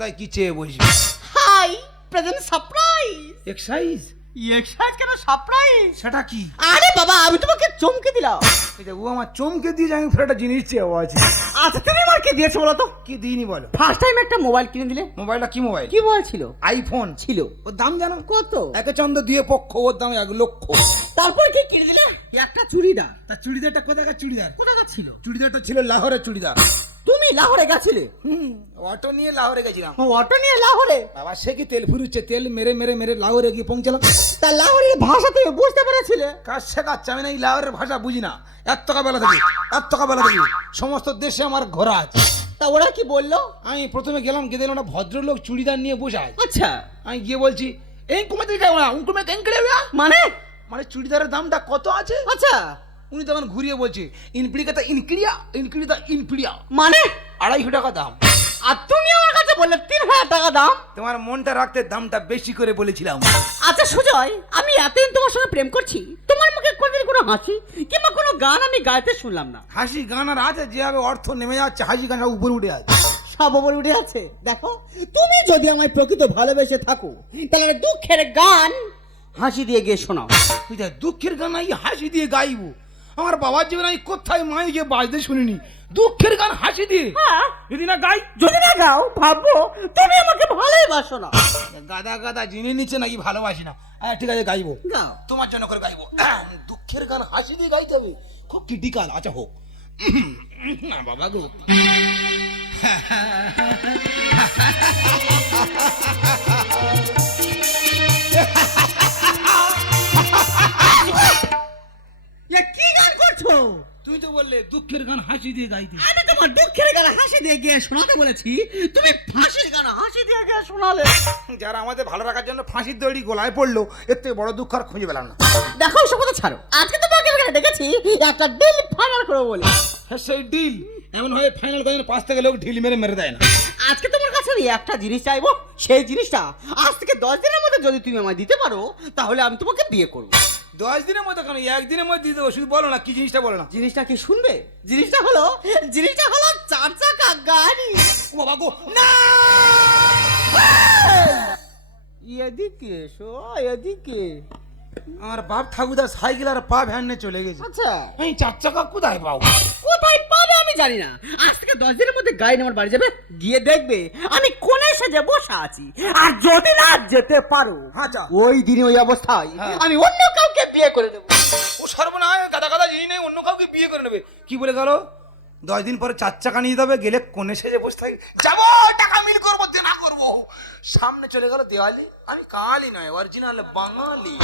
তাই কি চেয়ে বসবি? Hi present surprise. Exercise? Exercise কেন সারপ্রাইজ? সেটা কি? আরে বাবা আমি তোমাকে চমকে দিলাম। এটা ও আমার চমকে দিয়ে আমি ফের একটা জিনিস চেয়ে আছে। আচ্ছা তুমি আমার কি দিয়েছো বলো তো? কি দিইনি বলো? ফার্স্ট টাইম একটা মোবাইল কিনে দিলে। মোবাইলটা কি মোবাইল? কি মোবাইল ছিল? আইফোন ছিল। ওর দাম জানো কত? একে চন্দ্র দিয়ে পক্ষ, ওর দাম 1 লক্ষ। তারপর কি কিনে দিলে? একটা চুড়িদার। তা চুড়িদারটা কোথাকার চুড়িদার? কোথাকার ছিল? চুড়িদারটা ছিল লাহোরের চুড়িদার। তুমি লাহোরে গেছিলে? অটো নিয়ে লাহোরে গেছিলাম। অটো নিয়ে লাহোরে? বাবা সে কি তেল ফুরুচ্ছে, তেল মেরে মেরে মেরে লাহোরে গিয়ে পৌঁছালাম। তা লাহোরের ভাষা তুমি বুঝতে পেরেছিলে? কাজ শেখাচ্ছে, আমি না এই লাহোরের ভাষা বুঝি না। 1 টাকা বেলা থেকে 1 টাকা বেলা থেকে সমস্ত দেশে আমার ঘোরা আছে। তা ওরা কি বললো? আমি প্রথমে গেলাম, গিয়ে দেখলাম একটা ভদ্রলোক চুড়িদার নিয়ে বসে আছে। আচ্ছা আমি গিয়ে বলছি এই কমে থেকে উনকুমে কেঙ্কড়ে মানে? মানে চুড়িদারের দামটা কত আছে? আচ্ছা উনি তখন ঘুরিয়ে বলছে ইনপিড়িকাতা ইনক্রিয়া ইনক্রিয়া ইনপিড়িয়া মানে 250 টাকা দাম। আর তুমি আমার কাছে বললে 3000 টাকা দাম। তোমার মনটা রাখতে দামটা বেশি করে বলেছিলাম। আচ্ছা সুজয়, আমি এতদিন তোমার সঙ্গে প্রেম করছি, তোমার মুখে কোনদিন কোনো হাসি কিংবা কোনো গান আমি গাইতে শুনলাম না। হাসি গান আর আছে, যেভাবে অর্থ নেমে যাচ্ছে হাসি গান সব উপরে উঠে আছে। সব উপরে উঠে আছে। দেখো তুমি যদি আমায় প্রকৃত ভালোবেসে থাকো তাহলে দুঃখের গান হাসি দিয়ে গিয়ে শোনাও। বুঝলে দুঃখের গান আমি হাসি দিয়ে গাইবো? আমার বাবার জীবনে আমি কোথায় মাই গিয়ে বাজতে শুনিনি দুঃখের গান হাসি দিয়ে। যদি না গাই, যদি না গাও ভাববো তুমি আমাকে ভালোবাসো না। গাদা গাদা জেনে নিচ্ছে নাকি ভালোবাসি না। ঠিক আছে গাইবো, গাও। তোমার জন্য করে গাইবো। দুঃখের গান হাসি দিয়ে গাইতে হবে, খুব ক্রিটিক্যাল। আচ্ছা হোক না বাবা গো। কি গান করছো? তুমি তো বললে দুঃখের গান হাসি দিয়ে গাইতে। আমি তোমার দুঃখের গান হাসি দিয়ে গিয়ে শোনাতে বলেছি, তুমি ফাঁসির গান হাসি দিয়ে গিয়ে শোনালে। যারা আমাদের ভালো রাখার জন্য ফাঁসির দড়ি গলায় পড়লো, এর থেকে বড় দুঃখ আর খুঁজে পেলাম না। দেখো সব কথা ছাড়ো, আজকে তোমাকে এখানে দেখেছি একটা ডিল ফাইনাল করবো বলে। হ্যাঁ সেই ডিল এমন হয় ফাইনাল করে 5 থেকে লোক ঢিল মেরে মেরে দেয় না। আজকে তোমার কাছে আমি একটা জিনিস চাইবো, সেই জিনিসটা আজ থেকে 10 দিনের মধ্যে যদি তুমি আমায় দিতে পারো তাহলে আমি তোমাকে বিয়ে করবো। 10 দিনের মধ্যে কেন, 1 দিনের মধ্যে দিতে। শুধু বলো না কি জিনিসটা, বলো না। জিনিসটা কি শুনবে? জিনিসটা হলো 4 চাকা গাড়ি। ও বাবা গো না! এদিকে এসো, এদিকে। আমার বাপ ঠাকুরদার সাইকেল আর পা ভ্যান নিয়ে চলে গেছে। আচ্ছা আমি 4 চাকা কোথায় পাবো? কোথায় পাবে আমি জানি না, আজ থেকে 10 দিনের মধ্যে গাড়ি আমার বাড়ি যাবে, গিয়ে দেখবে আমি কোণে সেজে বসে আছি। আর যদি না যেতে পারো আচ্ছা ওই দিনে ওই অবস্থায় হ্যাঁ। আমি অন্য কাউকে বিয়ে করে দেবো। ও সর্বনাশ, গাদা গাদা জিনিস নেই, অন্য কাউকে বিয়ে করে নেবে। কি বলে গেল? 10 দিন পরে 4 চাকা নিয়ে যাবে, গেলে কোণে সেজে বসে থাকি। যাবো টাকা মিল করবো, দেনা করবো। সামনে চলে গেল দেওয়ালি, আমি কালি নয় অরিজিনাল বাঙালি।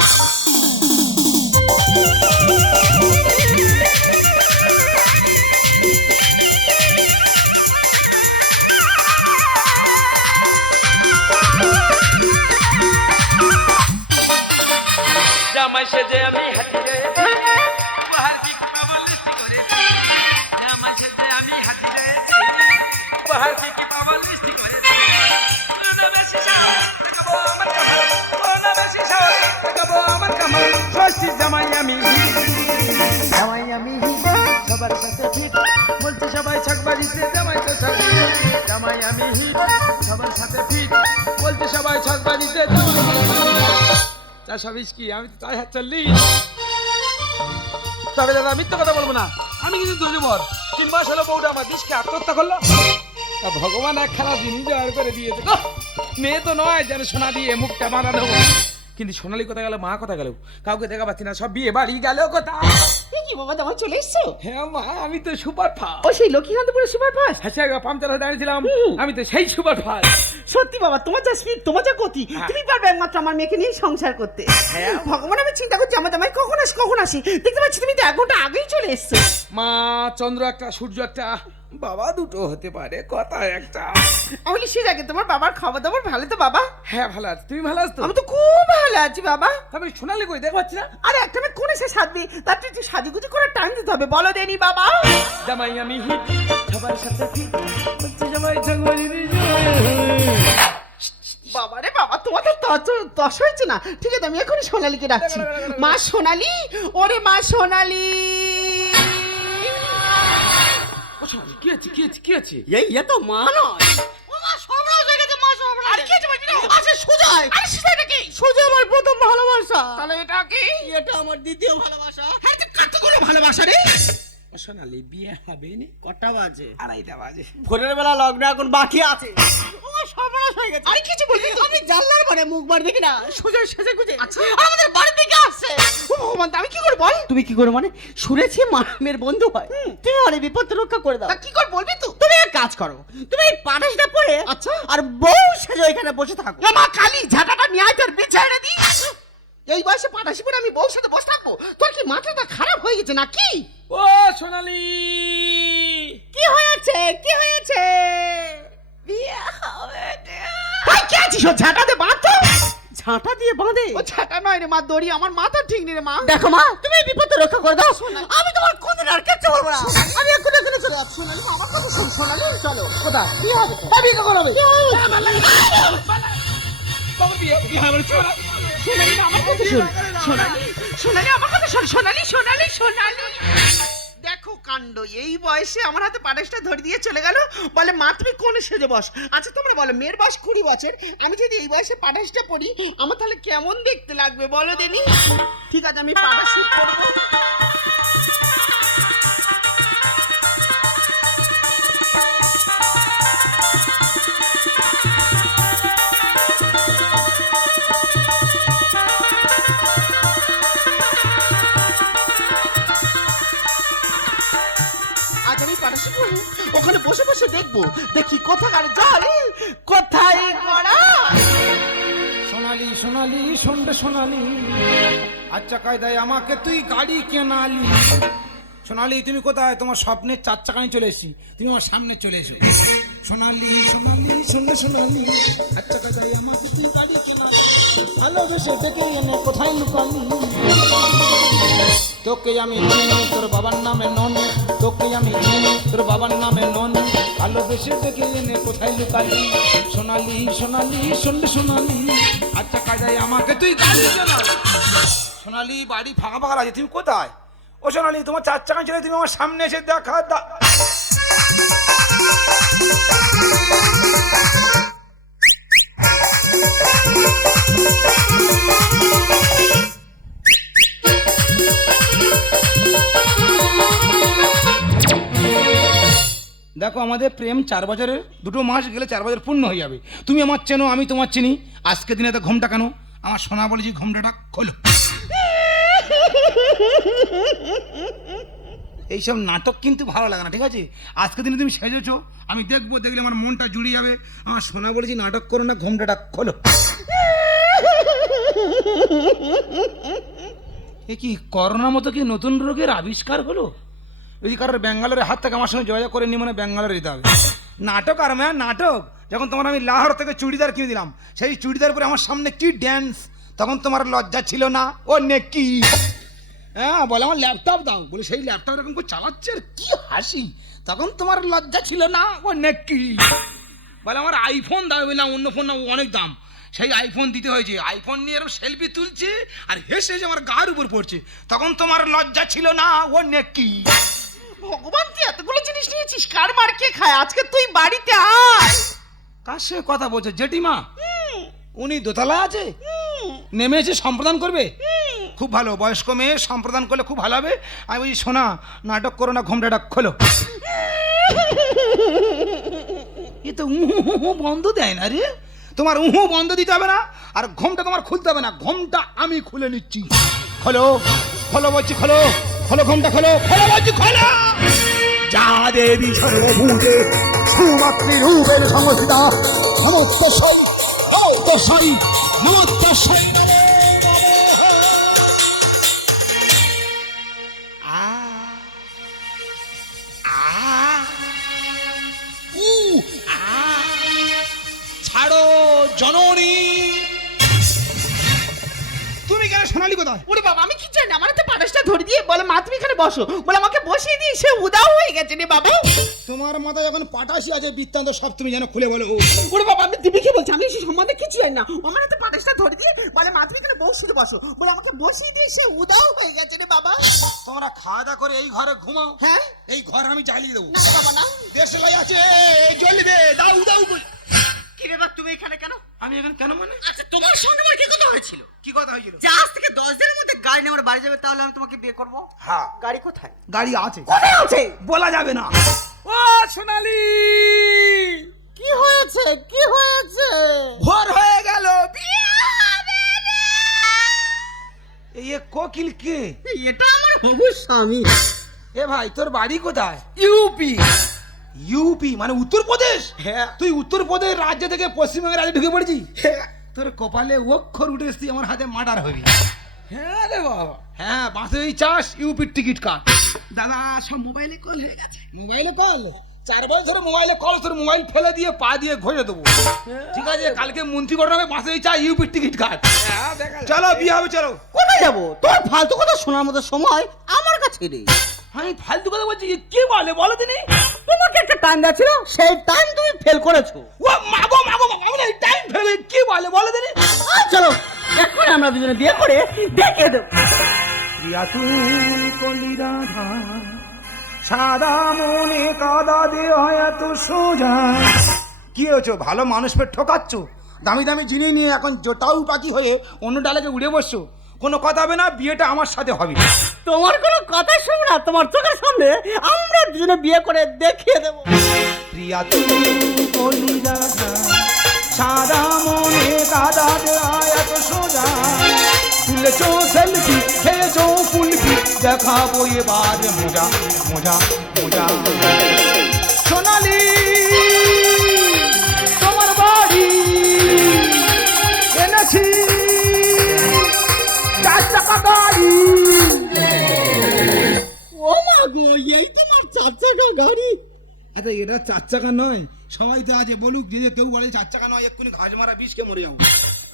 জামাই সেজে আমি হাঁটি রয়েছি, উপহার কি পাবলিশটি করেছি। জামাই সেজে আমি হাঁটি রয়েছি, উপহার কি পাবলিশটি করেছি। কোনো বেশি সাহস দেখাবো আমার কামাল, কোনো বেশি সাহস দেখাবো আমার কামাল। ষষ্ঠী জামাই আমি জামাই আমি সবার সাথে ফিট, বলছি সবাই ছকবাজিতে জামাই তো ছক। জামাই আমি সবার সাথে ফিট, বলছি সবাই ছকবাজিতে জামাই। 420 কি আমি তো 40। তবে দাদা মিথ্যে কথা বলবো না, আমি কিন্তু দুর্বল। 3 মাস হলো বউটা আমার দেশকে আত্মহত্যা করলো। তা ভগবান এক খেলা জিনিস জোগাড় করে দিয়েছে গো। মেয়ে তো নয় যেন সোনা দিয়ে মুখটা বানানো। কিন্তু সোনালি কোথায় গেল, মা কোথায় গেল, কাউকে দেখা পাচ্ছি না। সব বিয়ে বাড়ি গেল কোথায়? কি বাবা জামাই চলে এসছো? হ্যাঁ মা, আমি তো সুপার ফাস্ট। ও সেই লক্ষ্মীকান্তপুরের সুপার ফাস্ট। হ্যাঁ পাংচার হয়ে দাঁড়িয়েছিলাম, আমি তো সেই সুপার ফাস্ট। সত্যি বাবা তোমার যা স্পিড, তোমার যা গতি, তুমি পারবে একমাত্র আমার মেয়েকে নিয়ে সংসার করতে। ভগবান আমি চিন্তা করছি আমার জামাই কখন আসি, দেখতে পাচ্ছি তুমি তো 1 ঘন্টা আগেই চলে এসছো। মা চন্দ্র একটা, সূর্য একটা, বাবা দুটো হতে পারে, কথা একটা। আমি বলি সে আগে তোমার বাবার খাবার দাবার ভালো তো বাবা? হ্যাঁ ভালো আছে, তুমি ভালো আছো তো? আমি তো খুব ভালো আছি বাবা। তবে সোনালি কই দেখতে পাচ্ছি না। আরে একটা মেয়ে কোন এসে সাজবি, তার তুই একটু সাজুগুজি করার টাইম দিতে হবে, বলো দেনি বাবা। জামাই আমি হিট, সবার সাথে ফিট, বলছি জামাই ঝগড়ি রে। বাবা রে বাবা, তোমার তো তস হয়েছে না। ঠিক আছে আমি এখনই সোনালীকে ডাকছি। মা সোনালী, ওরে মা সোনালী। ও সোনালি কি আছে, কি আছে, কি আছে? এই এ তো মা নয়। ও মা সর্বনাশ হয়ে গেছে, মা ভাই। আরে সেটা কি? সোজা আমার প্রথম ভালোবাসা। তাহলে এটা কি? এটা আমার দ্বিতীয় ভালোবাসা। হ্যাঁ তুই কত করে ভালোবাসা রে? সোনালি বিয়ে হবে না? কটা বাজে? 2:30 বাজে। ভোরের বেলা লগ্ন এখন বাকি আছে। ও সর্বনাশ হয়ে গেছে। আরে কিছু বলবি তো? আমি জানলার মানে মুখ বার দেখি না, সোজা সেজে গুজে আমাদের বাড়ি থেকে আসছে। ও ভগবান, আমি কি করে বল? তুমি কি করে মানে? শুনেছি মামের বন্ধু হয়, তুমি অনেক বিপদ রক্ষা করে দাও। তা কি করে বলবি তুই? তুমি এক কাজ করো, তুমি এই পাটাশটা পরে আচ্ছা আর বউ সেজে এখানে বসে থাকো। মা কালী ঝাঁটাটা নিয়ে আয়, তোর বিছানা দি। এই বয়সে পাটাশি পরে আমি বউর সাথে বসে থাকবো? তোর কি মাথাটা খারাপ হয়ে গেছে নাকি? ও সোনালি, কি হয়েছে? কি হয়েছে? বিয়ে হবে না। ভাই কি আছিস? ও ঝাঁটা দিয়ে বাঁধ তো। ঝাঁটা দিয়ে বাঁধে? ও ঝাঁটা নয় রে মা, দড়ি। আমার মাথা ঠিক নেই রে মা। দেখো মা, তুমি এই বিপদে রক্ষা করে দাও। আমি তোমার কোনদিন আর কিচ্ছু বলবো না। আমি এক্ষুনি এখানে চলে যাচ্ছি। সোনালি আমার কথা শোন। সোনালি চলো। কোথায়? কি হবে? বিয়ে কখন হবে? সোনালি আমার কথা শোন। সোনালি আমার কথা শোন। সোনালি দেখো কাণ্ড, এই বয়সে আমার হাতে পাটাশটা ধরে দিয়ে চলে গেল, বলে মা তুমি কোণে সেজে বস। আচ্ছা তোমরা বলো, মেয়ের বয়স 20 বছর, আমি যদি এই বয়সে পাটাশটা পরি আমার তাহলে কেমন দেখতে লাগবে বলো দেনি? ঠিক আছে আমি পাটাশি পরবো। আজ আমি পাটাশি পরবো, ওখানে বসে বসে দেখবো দেখি কোথাকার জল কোথায় গড়া। সোনালি সোনালি সন্ধ্যে সোনালি, আচ্ছা কায়দায় আমাকে তুই গাড়ি কেনালি। সোনালি তুমি কোথায়? তোমার স্বপ্নের 4 চাকা নিয়ে চলে এসেছি, তুমি আমার সামনে চলে এসো। সোনালি সোনালি সন্ধ্যে সোনালি, আচ্ছা কায়দায় আমাকে তুই গাড়ি কেনালি। ভালোবেসে ডেকে এনে কোথায় লুকালি? তোকে আমি চিনি তোর বাবার নামে নন, তোকে আমি চিনি তোর বাবার নামে নন। ভালোবেসে ডেকে এনে কোথায় লুকালি? সোনালি সোনালি সন্ধ্যে সোনালি, আচ্ছা কায়দায় আমাকে তুই গাড়ি কেনালি। সোনালি বাড়ি ফাঁকা ফাঁকা লাগে, তুমি কোথায়? ও সোনালি তোমার 4 চাকা ছেড়ে তুমি আমার সামনে এসে দেখা দেখো আমাদের প্রেম 4 বছরের, 2 মাস গেলে 4 বছর পূর্ণ হয়ে যাবে। তুমি আমার চেনো, আমি তোমার চিনি। আজকে দিনে তো ঘুমটা কেন? আমার সোনা বলেছি ঘুমটাটা খোলো। এইসব নাটক কিন্তু ভালো লাগে না, ঠিক আছে? আজকে দিনে তুমি সেজেছো, আমি দেখবো, দেখলে আমার মনটা জুড়িয়ে যাবে। আমার সোনা বলেছি নাটক করো না, ঘুমটাটা খোলো। এ কি করোনার মতো কি নতুন রোগের আবিষ্কার হলো? যদি কারোর ব্যাঙ্গালোরের হাত থেকে আমার সঙ্গে যোগাযোগ করে নিয়ে মানে ব্যাঙ্গালোরে যেতে হবে। নাটক আর ম্যাম নাটক। যখন তোমার আমি লাহোর থেকে চুড়িদার কিনে দিলাম, সেই চুড়িদার পরে আমার সামনে কি ড্যান্স, তখন তোমার লজ্জা ছিল না? ও নেকি হ্যাঁ বলে আমার ল্যাপটপ দাও, বলে সেই ল্যাপটপ এরকম করে চালাচ্ছে আর কি হাসি, তখন তোমার লজ্জা ছিল না? ও নেকি বলে আমার আইফোন দাও, বললাম অন্য ফোন না, অনেক দাম। সেই আইফোন দিতে হয়েছে, আইফোন নিয়ে এরকম সেলফি তুলছে আর হেসে যে আমার গার উপর পড়ছে, তখন তোমার লজ্জা ছিল না? ও নেকি ভগবান তুই এতগুলো জিনিস নিয়েছিস, কার মার কে খায়? আজকে তুই বাড়িতে আয়। কার সঙ্গে কথা বলছে? জেঠিমা? উনি দোতলা আছে, নেমে এসে সম্প্রদান করবে। খুব ভালো, বয়স্ক মেয়ে সম্প্রদান করলে খুব ভালো হবে। আমি বলছি শোনা, নাটক করো না, ঘুমটা খোলো। এ তো উহু বন্ধ দেয় না রে। তোমার উহু বন্ধ দিতে হবে না, আর ঘুমটা তোমার খুলতে হবে না, ঘুমটা আমি খুলে নিচ্ছি। খোলো খোলো বলছি, খোলো খোলো, ঘুমটা খোলো, খোলো বলছি, খোলো। যা দেবী সর্বভূতে সুমাতৃরূপের সংস্থিতা, নমোত্তস্যৈ নমোত্তস্যৈ নমোত্তস্যৈ। ছাড়ো জননী। তুমি কেন? সোনালি কোথায়? ওরে বাবা আমি কি জানি, আমার হাতে পাটাশটা ধরে দিয়ে বলে মা তুমি এখানে বসো, বলে আমাকে বসিয়ে দিয়ে সে উদাও হয়ে গেছে রে বাবা। তোমার মাথায় যখন পাটাশি আছে, বৃত্তান্ত সব তুমি যেন খুলে বলো। ওরে বাবা আমি দিদিকে বলছি, আমি সে সম্বন্ধে কিছু জানি না। আমার হাতে পাটাশটা ধরে দিয়ে বলে মা তুমি এখানে বসে বসো, বলে আমাকে বসিয়ে দিয়ে সে উদাও হয়ে গেছে রে বাবা। তোমরা খাওয়া দাওয়া করে এই ঘরে ঘুমাও। হ্যাঁ এই ঘর আমি জ্বালিয়ে দেবো। না বাবা না, দেশলাই আছে জ্বলবে, দাউ দাউ করে। কি ব্যাপার তুমি এখানে কেন? আমি এখানে কেন মানে? আচ্ছা তোমার সঙ্গে আমার কি কথা হয়েছিল? কি কথা হয়েছিল? যে আজ থেকে 10 দিনের মধ্যে গাড়ি নিয়ে আমার বাড়ি যাবে, তাহলে আমি তোমাকে বিয়ে করব। হ্যাঁ, গাড়ি কোথায়? গাড়ি আছে। কোথায় আছে? বলা যাবে না। ও সোনালি, কি হয়েছে? কি হয়েছে? ভোর হয়ে গেল। এই কোকিল কে? এটা আমার হবু স্বামী। এ ভাই, তোর বাড়ি কোথায়? ইউপি। ইউপি মানে উত্তরপ্রদেশ? হ্যাঁ। তুই উত্তরপ্রদেশ রাজ্য থেকে পশ্চিমবঙ্গের রাজ্যে ঢুকে পড়েছিস? তোর কপালে অক্ষর উঠে এসছি, আমার হাতে মার্ডার হবি। হ্যাঁ রে বাবা। হ্যাঁ, বাসে চাস ইউপির টিকিট কাট। দাদা সব মোবাইলে কল হয়ে গেছে। মোবাইলে কল? 4 বছর ধরে মোবাইলে কল, তোর মোবাইল ফেলে দিয়ে পা দিয়ে ঘষে দেবো। ঠিক আছে, কালকে মন্ত্রী করার হবে, বাসে চা ইউপির টিকিট কাট। হ্যাঁ দেখা যাবে। চলো বিয়ে হবে, চলো। কোথায় যাবো? তোর ফালতু কথা শোনার মতো সময় আমার কাছে নেই। আমি ফালতু কথা বলছি? কি বলে বলো তিনি? তোমাকে একটা টাইম দেওয়া ছিল, সেই টাইম তুমি ফেল করেছো। ও মাগো মাগো মাগো, আমি টাইম ফেলে কি বলে বলো তিনি? চলো এখন আমরা দুজনে বিয়ে করে দেখে দেব। প্রিয়া তুই কলি রাধা, সাদা মনে কাদা দেওয়া এত সোজা। কি হয়েছো? ভালো মানুষ পেয়ে ঠকাচ্ছ? দামি দামি জিনিস নিয়ে এখন জোটাউ পাখি হয়ে অন্য ডালাকে উড়ে বসছো। কোনো কথা হবে না, বিয়েটা আমার সাথে হবে। তোমার কোনো কথা শুনবো না, তোমার চোখের সামনে আমরা দুজনে বিয়ে করে দেখিয়ে দেব। প্রিয়া তুই কলি রাধা, সাদা মনে কাদা দেওয়া এত সোজা। তুলেছো সেলফি, খেয়েছো কুলফি, দেখাবো এবার মজা মজা মজা। সোনালি তোমার বাড়ি এনেছি 4 চাকা গাড়ি। ও মা গো, এই তোমার 4 চাকা গাড়ি? আচ্ছা, এটা 4 চাকা নয়, সবাই তো আছে বলুক, যে কেউ বলে 4 চাকা নয়, এক্ষুনি ঘাস মারা বিষকে মরে যাবো।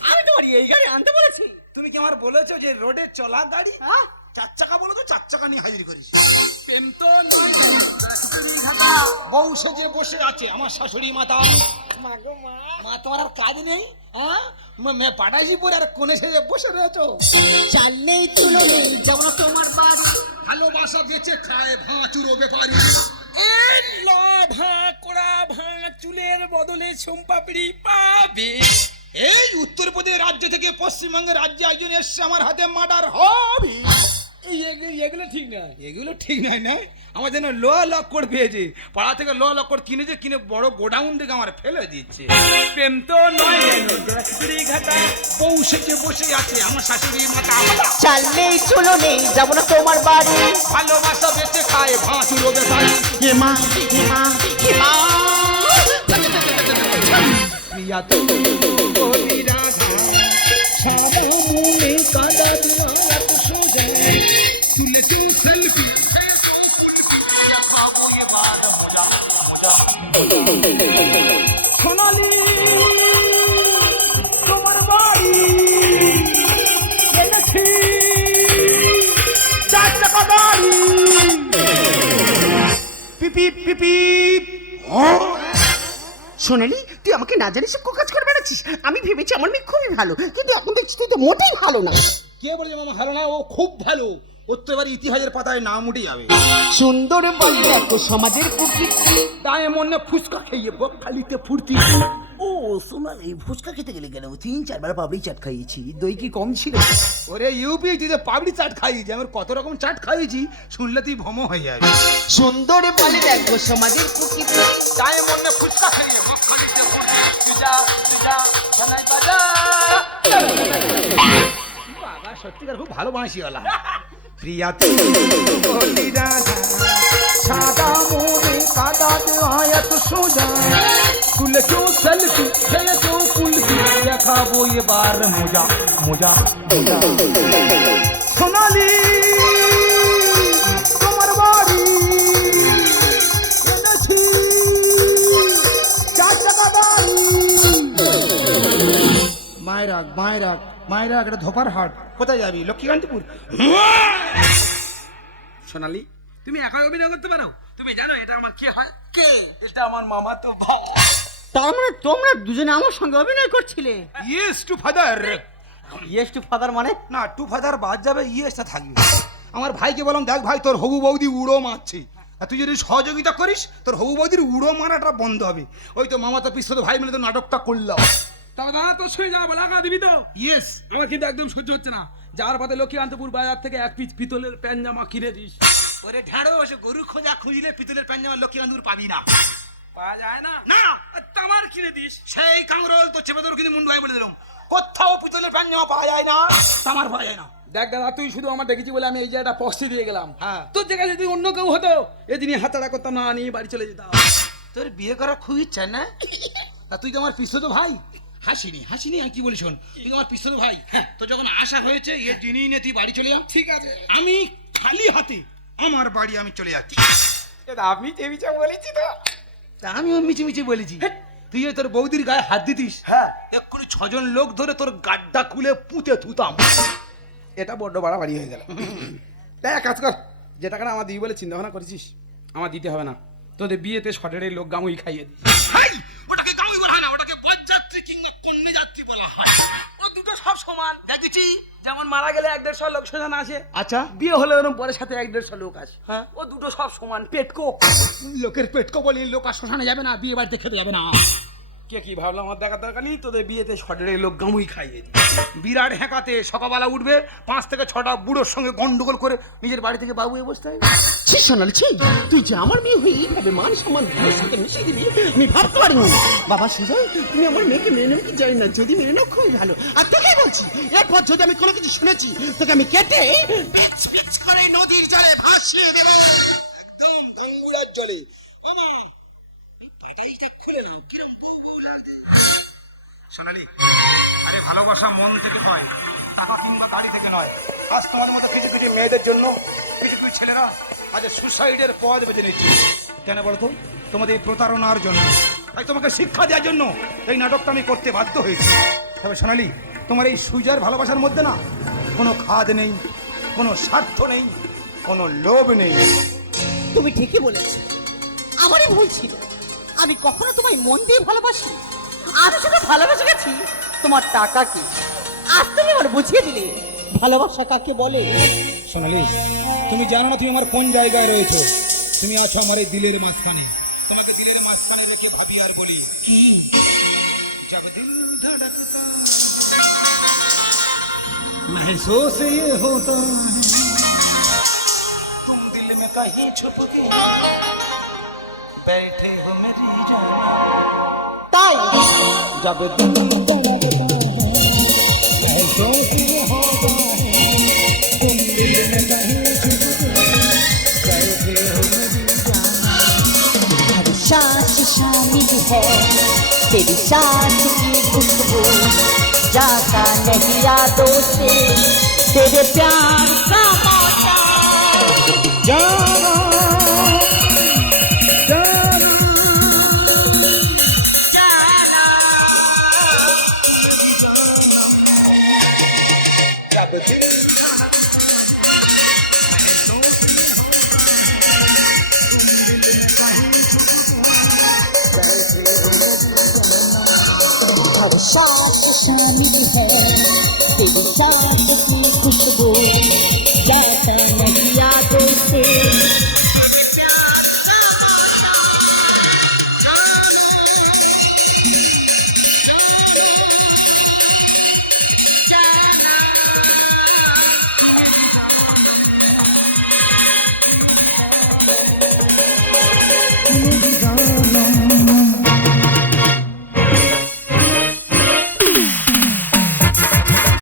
আমি তোমার এই গাড়ি আনতে বলেছি? তুমি কি আমার বলেছো যে রোডে চলা গাড়ি? হ্যাঁ। 4 চাকা বলো তো, 4 চাকা নিয়ে হাজির করিস। প্রেম তো নয় বউ সেজে বসে আছে আমার শাশুড়ি মাতা। মা গো মা, মা, তোমার আর কাজ নেই? হ্যাঁ, মেয়ে পাঠাইছি পরে আর কোনে সেজে বসে রয়েছো। চাল নেই চুলো নেই, যাব না তোমার বাড়ি। ভালোবাসা বেচে খায় ভাঁচুরো ব্যাপারী। এই লয় ভাঁ কোড়া ভাঁ চুলের বদলে সোমপাপড়ি পাবে। এই উত্তরপ্রদেশ রাজ্য থেকে পশ্চিমবঙ্গের রাজ্যে একজন এসছে, আমার হাতে মার্ডার হবে। এগুলো ঠিক না। এগুলো ঠিক নয় না? আমার যেন লো লক্কর পেয়েছে, পাড়া থেকে লো লক্কর কিনেছে, কিনে বড় গোডাউন থেকে আমার ফেলে দিচ্ছে। প্রেম তো নয় চুরি ঘাটা। বউ সেজে বসে আছে আমার শাশুড়ি মাতা। চাল নেই চুলো নেই, যাব না তোমার বাড়ি। ভালোবাসা বেঁচে খায় ভাঁচুরো ব্যাপারী। হে মা হে মা হে মা। প্রিয়া তুমি কলি রাধা, সাদা মনে কাদা দেওয়া এত সোজা। তুলেছো সেলফি, সোনালি তোমার বাড়ি এনেছি 4 চাকা গাড়ি। পিপি পিপি। সোনালি, তুই আমাকে না জানিস সব কাজ করে বেড়াচ্ছিস। আমি ভেবেছি আমার মেয়ে খুবই ভালো, কিন্তু এখন দেখছি তুই তো মোটেই ভালো না। কে বলেছে মামা ভালো না? ও খুব ভালো। ওর তো এবার ইতিহাসের পাতায় নাম উঠে যাবে। সুন্দর বলে দেখো সমাজের প্রকৃতি। দায়ে মনে ফুচকা খেয়ে বকখালিতে ফুর্তি। ও সোনালি, ফুচকা খেতে গেলে কেন? 3-4 বার পাবড়ি চাট খাইয়েছি, দই কি কম ছিল? ওরে ইউপি, তুই তো পাবড়ি চাট খাইয়েছি, আমার কত রকম চাট খাইয়েছি, শুনলে তুই ভম হয়ে যাবে। সুন্দর বলে দেখো সমাজের প্রকৃতি। দায়ে মনে ফুচকা খেয়ে বকখালিতে ফুর্তি। তুজা তুজা থানায় বাজা। বাবা সত্যিকার খুব ভালো বাঁশিওয়ালা। প্রিয়া তুমি কলি রাধা, সাদা মনে কাদা দেওয়া এত সোজা। তুলেছো সেলফি, খেয়েছো কুলফি, দেখাবো এবার মজা মজা মজা। সোনালি তোমার বাড়ি এনেছি 4 চাকা গাড়ি। মায়েরাক মায়েরাক মায়েরাক, এটা ধোপার হাট। কোথায় যাবি? লক্ষ্মীকান্তপুর। সোনালি, তুমি একাই অভিনয় করতে পারো? তুমি জানো এটা আমার কে হয়? কে? এটা আমার মামা তো ভাই। তার মানে তোমরা দুজনে আমার সঙ্গে অভিনয় করছিলে? Yes to father. Yes to father মানে? না, টু ফাদার বাদ যাবে, ইয়েসটা থাকবে। আমার ভাইকে বললাম, দেখ ভাই, তোর হবু বৌদি উড়ো মারছে, আর তুই যদি সহযোগিতা করিস তোর হবু বৌদির উড়ো মারাটা বন্ধ হবে। ওই তো মামাতো পিস্তত ভাই মিলে তো নাটকটা করলাম। তবে দাদা তোর শুয়ে যাওয়া লাগা দিবি তো? ইয়েস। আমার কিন্তু একদম সহ্য হচ্ছে না। যাওয়ার পথে লক্ষ্মীকান্তপুর বাজার থেকে এক পিস পিতলের প্যান্ট-জামা কিনে দিস। ওরে ঢাড়ো বসে গরু খোঁজা খুঁজলে পিতলের প্যান্জামা লক্ষ্মীকান্তপুর পাবি না। পাওয়া যায় না? না, আর তামার কিনে দিস। সেই কাংরোল তো চেপে তোর কিন্তু মুন্ডু ভাই বলে দিলাম, কোথাও পিতলের প্যান্জামা পাওয়া যায় না, তামার পাওয়া যায় না। দেখ দাদা তুই শুধু আমার দেখেছি বলে আমি এই জায়গাটা পস্তি দিয়ে গেলাম। হ্যাঁ। তোর জায়গায় যদি অন্য কেউ হতো এদিনই হাতাড়া করতাম না, নিয়ে বাড়ি চলে যেতাম। তোর বিয়ে করা খুব ইচ্ছা না? তা তুই তো আমার পিস্তত ভাই। হাসিনি হাসিনি, আমি কি বলি শোন, তুই আমার পিস্তত ভাই। তো যখন আশা হয়েছে এর জিনিস নিয়ে তুই বাড়ি চলে যা। ঠিক আছে। আমি খালি হাতে আমার বাড়ি আমি চলে যাচ্ছি। আমি চেবিচা বলেছি তো। তা আমিও মিছিমিছি বলেছি, তুই ওই তোর বৌদির গায়ে হাত দিতিস, হ্যাঁ এক্ষুনি 6 জন লোক ধরে তোর গাড্ডা খুলে পুঁতে থুতাম। এটা বড্ড বাড়াবাড়ি হয়ে গেল। তাই এক কাজ কর, যে টাকাটা আমার দিবি বলে চিন্তা ভাবনা করেছিস আমার দিতে হবে না। তোদের বিয়েতে শটের লোক গামুই খাইয়ে দিস। হেই, ওটাকে গামুই বলা হয় না, ওটাকে বরযাত্রী কিংবা কন্যাযাত্রী বলা হয়। ও দুটো সব সমান। দেখেছি যেমন মারা গেলে 1-150 লোক সেখানে আসে, আচ্ছা, বিয়ে হলে ওরকম পরের সাথে 1-150 লোক আসে। হ্যাঁ। ও দুটো সব সমান পেটকো। লোকের পেটকো বলি লোক আর শ্মশানে যাবে না, বিয়ে বাড়িতে খেতে যাবে না। কে কি ভাবলাম আমার দেখার দরকার নেই, তোদের বিয়েতে শটের লোক গামুই খাইয়ে দিস। বিরাট হ্যাঁকাতে সকালবেলা উঠবে, 5 থেকে 6টা বুড়োর সঙ্গে গন্ডগোল করে নিজের বাড়ি থেকে বাবু বসতে হয়। ছি সোনালি ছি, তুই যে আমার মেয়ে হয়ে এইভাবে মান সম্মান ভাইয়ের সাথে মিশিয়ে দিবি আমি ভাবতে পারিনি। বাবা সুজয়, তুমি আমার মেয়েকে মেনে নেও কি জানি না, যদি মেনে নাও খুবই ভালো। আর তোকে বলছি, এরপর যদি আমি কোনো কিছু শুনেছি তোকে আমি কেটে পিচ পিচ করে নদীর জলে ভাসিয়ে দেবো। একদম গঙ্গুড়ার জলে। মামা এই পাটাইটা খুলে নাও, কিরম বউ বউ লাগছে। সোনালি, আরে ভালোবাসা মন থেকে হয়, টাকা কিংবা গাড়ি থেকে নয়। আজ তোমার মতো কিছু কিছু মেয়েদের জন্য কিছু কিছু ছেলেরা আজ সুসাইডের পথ বেছে নিচ্ছে। কেন বলতো? তোমাদের এই প্রতারণার জন্য, তাই তোমাকে শিক্ষা দেওয়ার জন্য এই নাটকটা আমি করতে বাধ্য হয়েছি। তবে সোনালি, তোমার এই সুজার ভালোবাসার মধ্যে না কোনো খাদ নেই, কোনো স্বার্থ নেই, কোনো লোভ নেই। তুমি ঠিকই বলেছ, আমারই ভুল ছিল। আমি কখনো তোমায় মন দিয়ে ভালোবাসি, আজ শুধু ভালোবাসে গেছি তোমার টাকাকে। আজ তুমি আমার বুঝিয়ে দিলে ভালোবাসা কাকে বলে। সোনালি, তুমি জানো না তুমি আমার কোন জায়গায় রয়েছো? তুমি আছো আমার এই দিলের মাঝখানে। তোমাকে দিলের মাঝখানে রেখে ভাবি আর বলি কি, জব দিল ধড়কতা महसूस ये होता है तुम दिल में कहीं छुप के बैठे हो मेरी जान। তাই जब दिल धड़कता है महसूस ये होता है तुम दिल में कहीं छुप के बैठे हो मेरी जान। हर सांस शामिल है तेरी सांस की खुशबू, जाता नहीं यादों से तेरे प्यार का मौका। जाना हर सांस शामिल है तेरी सांस की खुशबू,